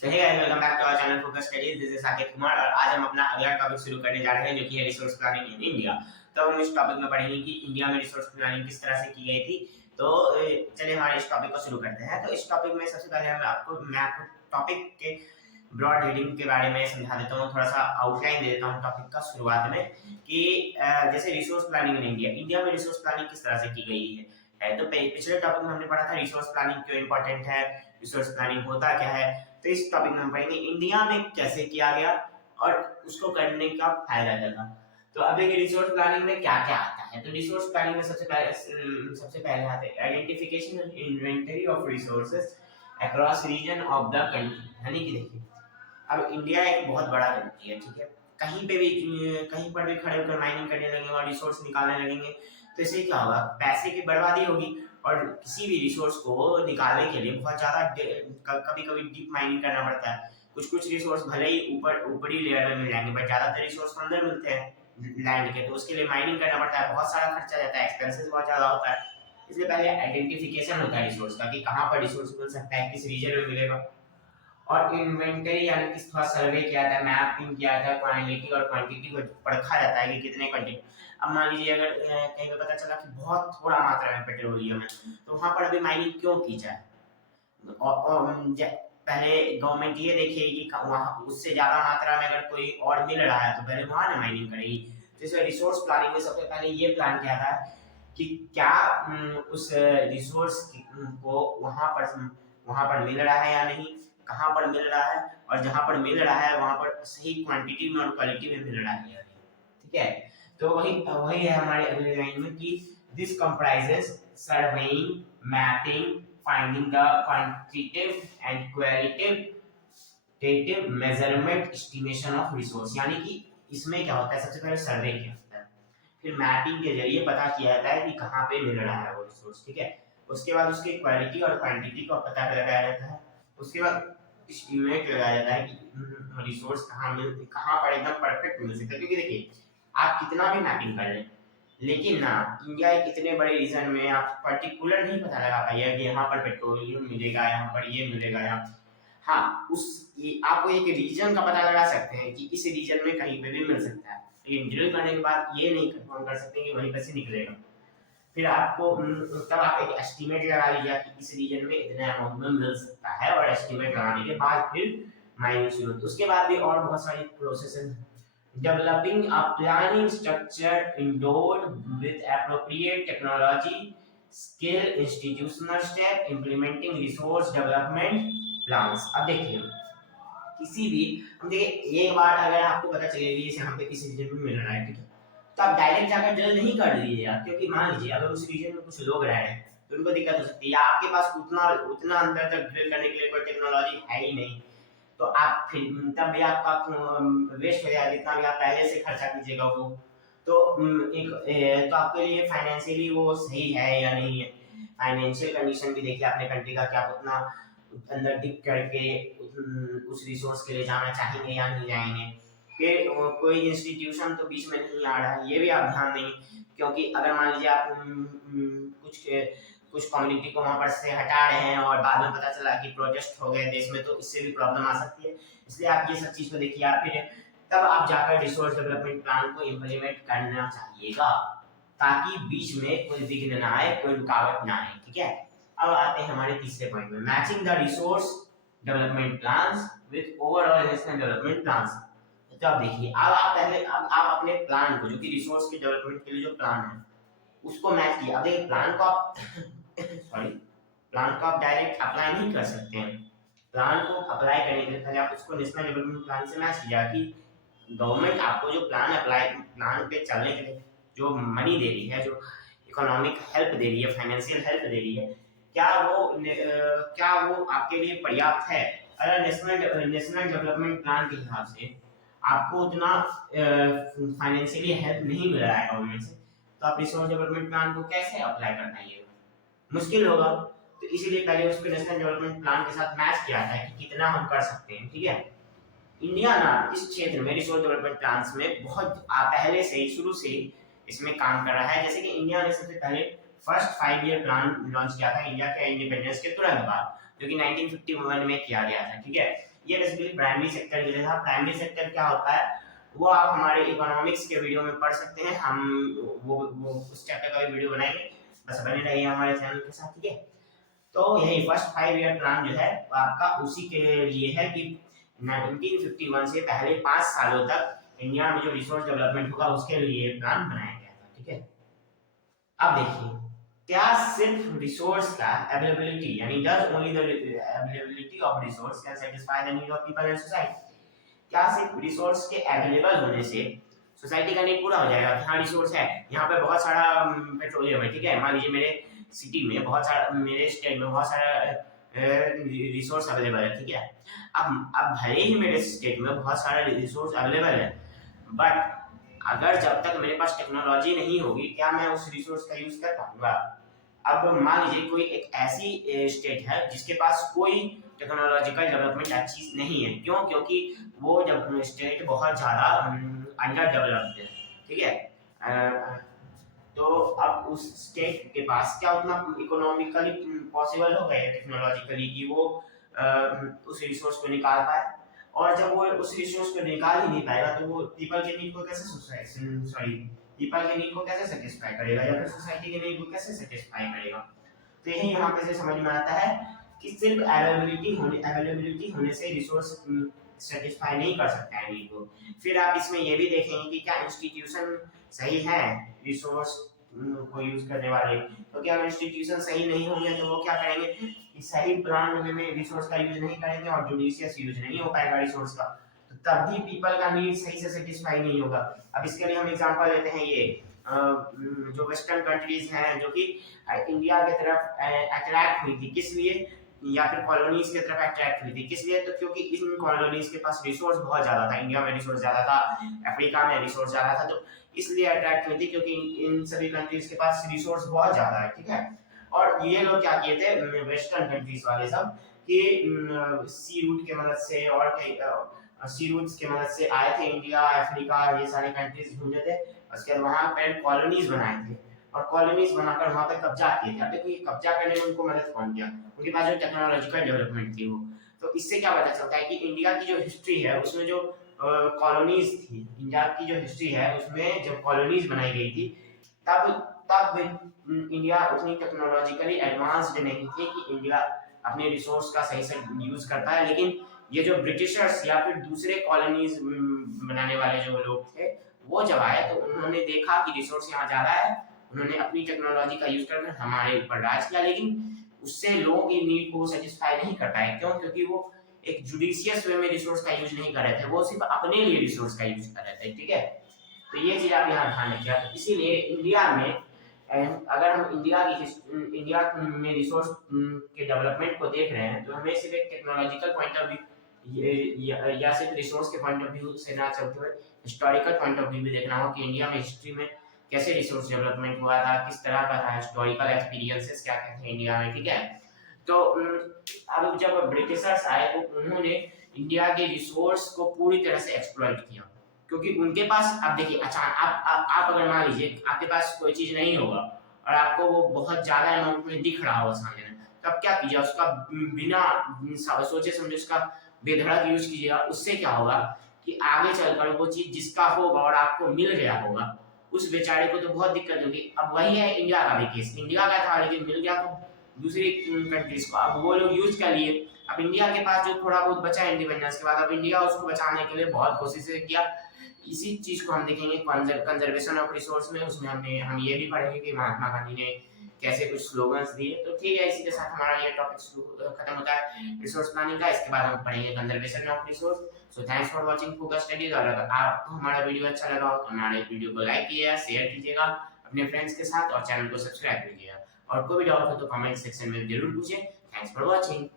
So hey guys, welcome back to our channel focus studies. This is Saket Kumar और आज हम अपना अगला टॉपिक शुरू करने जा रहे हैं जो कि है रिसोर्स प्लानिंग इन इंडिया। तो हम इस टॉपिक में पढ़ेंगे कि इंडिया में रिसोर्स प्लानिंग किस तरह से की गई थी। तो चलिए हमारे इस टॉपिक को शुरू करते हैं। तो इस टॉपिक में सबसे पहले मैं आपको टॉपिक के ब्रॉड रीडिंग के बारे में समझा देता हूँ, थोड़ा सा आउटलाइन दे देता हूँ टॉपिक का शुरुआत में कि जैसे रिसोर्स प्लानिंग इन इंडिया में रिसोर्स प्लानिंग किस तरह से की गई है। तो पिछले टॉपिक में हमने पढ़ा था रिसोर्स प्लानिंग क्यों इंपॉर्टेंट है, रिसोर्स प्लानिंग होता क्या है। तो इस टॉपिक में हम पढ़ेंगे इंडिया में कैसे किया गया और उसको करने का फायदा क्या था। तो अब देखिए रिसोर्स प्लानिंग में क्या क्या आता है। तो रिसोर्स प्लानिंग में सबसे पहले आते हैं identification and inventory of resources across region of the country. यानी कि देखिए अब इंडिया एक बहुत बड़ा कंट्री है, ठीक है। कहीं पर भी खड़े होकर माइनिंग करने लगेंगे और रिसोर्स निकालने लगेंगे तो इससे क्या होगा, पैसे की बर्बादी होगी। और किसी भी रिसोर्स को निकालने के लिए बहुत ज्यादा कभी कभी डीप माइनिंग करना पड़ता है। कुछ रिसोर्स भले ही ऊपरी लेयर में मिल जाएंगे बट ज्यादातर रिसोर्स अंदर मिलते हैं लैंड के, तो उसके लिए माइनिंग करना पड़ता है, बहुत सारा खर्चा जाता है, एक्सपेंसेस बहुत ज्यादा होता है। इसलिए पहले आइडेंटिफिकेशन होता है रिसोर्स का कि कहाँ पर रिसोर्स मिल सकता है, किस रीजन में मिलेगा। और इन्वेंटरी यानी कि थोड़ा सर्वे किया जाता है, मैपिंग किया जाता है, क्वालिटी और क्वांटिटी को परखा जाता है कि कितने क्वांटिटी। अब मान लीजिए अगर कहीं पे पता चला कि बहुत थोड़ा मात्रा में पेट्रोलियम है तो वहां पर अभी माइनिंग क्यों की जाए। पहले गवर्नमेंट ये देखेगी कि वहाँ उससे ज्यादा मात्रा में अगर कोई और मिल रहा है तो पहले वहां ना माइनिंग करेगी। तो इसमें रिसोर्स प्लानिंग में सबसे पहले ये प्लान किया था कि क्या उस रिसोर्स को वहां पर मिल रहा है या नहीं, कहाँ पर मिल रहा है, और जहां पर मिल रहा है वहां पर सही क्वांटिटी में और क्वालिटी में मिल रहा है या नहीं, ठीक है। तो वही वही है हमारे अगले लाइन में कि this comprises surveying, mapping, finding the quantitative and qualitative measurement estimation of resource। यानी कि इसमें क्या होता है, सबसे पहले सर्वे किया जाता है, फिर मैपिंग के जरिए पता किया जाता है कि कहाँ पे मिल रहा है वो रिसोर्स, ठीक है। उसके बाद उसकी क्वालिटी और क्वांटिटी का पता लगाया जाता है। उसके बाद एस्टिमेट लगाया जाता है कि रिसोर्स कहाँ पर एकदम परफेक्ट मिल सकता है। क्योंकि देखिए आप कितना भी मैपिंग कर लें लेकिन ना इंडिया एक इतने बड़े रीजन में आप पर्टिकुलर नहीं पता लगा पाइए कि यहाँ पर पेट्रोलियम मिलेगा, यहाँ पर ये मिलेगा। हाँ आपको एक रीजन का पता लगा सकते हैं कि इस रीजन में कहीं पे भी मिल सकता है, लेकिन ड्रिल करने के बाद ये नहीं कंफर्म कर सकते कि वहीं पर से निकलेगा। फिर आपको तब आप एक एस्टीमेट लगा लीजिए कि इस रीजन में इतने अमाउंट में मिल सकता है, और एस्टीमेट लगाने के बाद फिर माइनिंग शुरू होती है। उसके बाद भी और बहुत सारी प्रोसेस है। Developing a planning structure endowed with appropriate technology, skill, institutional step, implementing resource development plans। अब देखिए किसी भी हम देखिए एक बार अगर आपको पता चलेगी जैसे हम पे किसी रीजन में मिल रहा है, ठीक है, तो आप डायरेक्ट जाकर ड्रिल नहीं कर दीजिए आप, क्योंकि मान लीजिए अगर उस रीजन में कुछ लोग रह रहे हैं तो उनको दिक्कत हो सकती है, या आपके पास उतना उतना अंदर तक ड्रिल करने के लिए कोई टेक्नोलॉजी है ही नहीं, तो आप फिर तब भी आपका वेस्ट हो जाएगा जितना भी आप पहले से खर्चा कीजिएगा वो। तो तो आपके लिए फाइनेंशियली वो सही है या नहीं है। फाइनेंशियल कंडीशन भी देखिए अपने कंट्री का, क्या उतना अंदर डिप करके उस रिसोर्स के लिए जाना चाहेंगे या नहीं जाएंगे। फिर कोई इंस्टीट्यूशन तो बीच में नहीं आ रहा है, ये भी आप ध्यान देंगे, क्योंकि अगर मान लीजिए आप कुछ कम्युनिटी को वहां पर से हटा रहे हैं और बाद में पता चला कि प्रोटेस्ट हो गए देश में, तो इससे भी प्रॉब्लम आ सकती है। इसलिए आप ये सब चीज को देखिए, फिर तब आप जाकर रिसोर्स डेवलपमेंट प्लान को इम्प्लीमेंट करना चाहिएगा, ताकि बीच में कोई विघ्न ना आए, कोई रुकावट ना आए, ठीक है। अब आते हैं हमारे तीसरे पॉइंट में, matching the resource development plans with overall national development plans. तो अब देखिए अब आप अपने प्लान को, जो कि रिसोर्स के डेवलपमेंट के लिए जो प्लान है उसको मैच किया। अब देखिए प्लान को आप प्लान को आप डायरेक्ट अप्लाई नहीं कर सकते हैं। प्लान को अप्लाई करने के लिए पहले आप उसको नेशनल डेवलपमेंट प्लान से मैच कीजिए कि गवर्नमेंट आपको जो प्लान पे चलने के लिए जो मनी दे रही है, जो इकोनॉमिक हेल्प दे रही है, फाइनेंशियल हेल्प दे रही है, क्या वो आपके लिए पर्याप्त है। अगर नेशनल डेवलपमेंट प्लान के हिसाब से आपको उतना फाइनेंशियली हेल्प नहीं मिल रहा है गवर्नमेंट से, तो आप रिसोर्स डेवलपमेंट प्लान को कैसे अप्लाई कर पाएंगे, मुश्किल होगा। तो इसीलिए पहले उसको नेशनल डेवलपमेंट प्लान के साथ मैच किया है कि कितना हम कर सकते हैं, ठीक है। इंडिया ना इस क्षेत्र में रिसोर्स डेवलपमेंट प्लान्स में बहुत पहले से ही शुरू से ही इसमें काम कर रहा है। जैसे कि इंडिया ने सबसे पहले फर्स्ट 5 ईयर प्लान लॉन्च किया था इंडिया के इंडिपेंडेंस के तुरंत बाद, जो कि 1951 में किया गया था, ठीक है। ये बेसिकली प्राइमरी सेक्टर के लिए था। प्राइमरी सेक्टर क्या होता है वो आप हमारे इकोनॉमिक्स के वीडियो में पढ़ सकते हैं, हम वो उस चैप्टर का भी वीडियो बनाएंगे, बस बने रहिए हमारे चैनल के साथ, ठीक है। तो यही फर्स्ट 5 ईयर प्लान जो है आपका उसी के लिए है कि 1951 से पहले 5 सालों तक इंडिया में जो रिसोर्स डेवलपमेंट होगा उसके लिए प्लान बनाया गया था, ठीक है। अब देखिए क्या सिर्फ रिसोर्स का अवेलेबिलिटी यानी does only the availability of resource can satisfy the need of people and society, क्या सिर्फ रिसोर्स के अवेलेबल होने से सोसाइटी का नीड पूरा हो जाएगा कि हाँ रिसोर्स है, यहाँ पे बहुत सारा पेट्रोलियम है, ठीक है, मान लीजिए मेरे सिटी में बहुत सारा, मेरे स्टेट में बहुत सारा रिसोर्स अवेलेबल है, ठीक है। अब भले ही मेरे स्टेट में बहुत सारा रिसोर्स अवेलेबल है, बट अगर जब तक मेरे पास टेक्नोलॉजी नहीं होगी क्या मैं उस रिसोर्स का यूज कर पाऊंगा। अब मान लीजिए कोई एक ऐसी स्टेट है जिसके पास कोई टेक्नोलॉजिकल डेवलपमेंट अच्छी नहीं है, क्यों, क्योंकि वो जब स्टेट बहुत ज़्यादा अंडर डेवलप्ड है, ठीक है। तो अब उस स्टेट के पास क्या उतना इकोनॉमिकली पॉसिबल हो गया टेक्नोलॉजिकली कि वो उस रिसोर्स को निकाल पाए, और जब वो उस रिसोर्स को निकाल ही नहीं पाएगा तो वो पीपल के नीड को कैसे सेटिस्फाई करेगा या फिर सोसाइटी के नीड को कैसे सेटिस्फाई करेगा। तो यही यहाँ पे से समझ में आता है कि सिर्फ अवेलेबिलिटी होने से रिसोर्स सेटिस्फाई नहीं कर सकता है नीड को। फिर आप इसमें ये भी देखेंगे कि क्या इंस्टीट्यूशन सही है रिसोर्स को यूज करने वाले, तो क्या इंस्टीट्यूशन सही नहीं होंगे तो वो क्या करेंगे, सही प्लान में रिसोर्स का यूज नहीं करेंगे और जुडिशियस यूज नहीं हो पाएगा रिसोर्स का, तो तब भी पीपल का नीड सही से सेटिस्फाई नहीं होगा। अब इसके लिए हम एग्जांपल लेते हैं ये जो वेस्टर्न कंट्रीज हैं जो कि इंडिया की तरफ अट्रैक्ट हुई थी, किस लिए, या फिर कॉलोनीज की तरफ अट्रैक्ट हुई थी, किस लिए, तो क्योंकि इन कॉलोनीज के पास रिसोर्स बहुत ज्यादा था, इंडिया में रिसोर्स ज्यादा था, अफ्रीका में रिसोर्स ज्यादा था, तो इसलिए अट्रैक्ट हुई थी क्योंकि इन सभी कंट्रीज के पास रिसोर्स बहुत ज्यादा है, ठीक है। और ये लोग क्या किए थे वेस्टर्न कंट्रीज वाले सब कि सी रूट के मदद से और सी रूट्स के मदद से आए थे इंडिया, अफ्रीका, ये सारे कंट्रीज ढूंढे थे, उसके बाद वहां पे कॉलोनीज बनाए थे और कॉलोनीज बनाकर वहां पे कब्जा किए थे। अब देखो ये कब्जा करने में उनको मदद कौन किया, उनके पास जो टेक्नोलॉजिकल डेवलपमेंट थी वो। तो इससे क्या पता चलता है कि इंडिया की जो हिस्ट्री है उसमें जो कॉलोनीज थी, इंडिया की जो हिस्ट्री है उसमें जब कॉलोनीज बनाई गई थी तब तब इंडिया उतनी टेक्नोलॉजिकली एडवांस्ड नहीं थी कि इंडिया अपने रिसोर्स का सही से यूज करता है। लेकिन ये जो ब्रिटिशर्स या फिर दूसरे कॉलोनीज बनाने वाले जो लोग थे वो जब आए तो उन्होंने देखा कि रिसोर्स यहाँ ज्यादा है, उन्होंने अपनी टेक्नोलॉजी का यूज करके हमारे ऊपर राज किया, लेकिन उससे लोगों की नीड को सेटिस्फाई नहीं कर पाए, क्यों, क्योंकि वो एक जुडिशियस वे में रिसोर्स का यूज नहीं कर रहे थे, वो सिर्फ अपने लिए रिसोर्स का यूज कर रहे थे, ठीक है। तो ये चीज आप यहाँ ध्यान रखिए। इसीलिए इंडिया में अगर हम इंडिया में रिसोर्स के डेवलपमेंट को देख रहे हैं तो हमें सिर्फ एक टेक्नोलॉजिकल पॉइंट ऑफ व्यू या सिर्फ रिसोर्स के पॉइंट ऑफ व्यू से ना चलते हुए हिस्टोरिकल पॉइंट ऑफ व्यू भी देखना हो कि इंडिया में हिस्ट्री में कैसे रिसोर्स डेवलपमेंट हुआ था, किस तरह का था, हिस्टोरिकल एक्सपीरियंसेस क्या क्या थे इंडिया में, ठीक है। तो अब जब ब्रिटिशर्स आए तो उन्होंने इंडिया के रिसोर्स को पूरी तरह से एक्सप्लॉइट किया, क्योंकि उनके पास, अब देखिए अच्छा आप अगर मान लीजिए आपके पास कोई चीज नहीं होगा और आपको वो बहुत ज्यादा अमाउंट में दिख रहा होगा सामने में, तब क्या कीजिए उसका बिना सोचे समझे उसका बेधड़क यूज कीजिएगा। उससे क्या होगा कि आगे चलकर वो चीज जिसका होगा और आपको मिल गया होगा उस बेचारे को तो बहुत दिक्कत होगी। अब वही है इंडिया का भी केस, इंडिया का था लेकिन मिल गया तो दूसरी कंट्रीज को, अब वो लोग यूज कर लिए। अब इंडिया के पास जो थोड़ा बहुत बचा इंडिपेंडेंस के बाद, अब इंडिया उसको बचाने के लिए बहुत कोशिशें किया। इसी चीज को हम देखेंगे कंजर्वेशन ऑफ रिसोर्स में, उसमें हम ये भी पढ़ेंगे कि महात्मा गांधी ने कैसे कुछ स्लोगन्स दिए। तो ठीक है, इसी के साथ हमारा ये टॉपिक खत्म होता है रिसोर्स प्लानिंग का। इसके बाद हम पढ़ेंगे conservation of resource. So thanks for watching focus studies. और अगर आपको हमारा वीडियो अच्छा लगा हो तो हमारे वीडियो को लाइक कीजिएगा, शेयर कीजिएगा अपने फ्रेंड्स के साथ और चैनल को सब्सक्राइब कीजिएगा। और कोई भी डाउट हो तो कमेंट सेक्शन में जरूर पूछिए। Thanks for watching.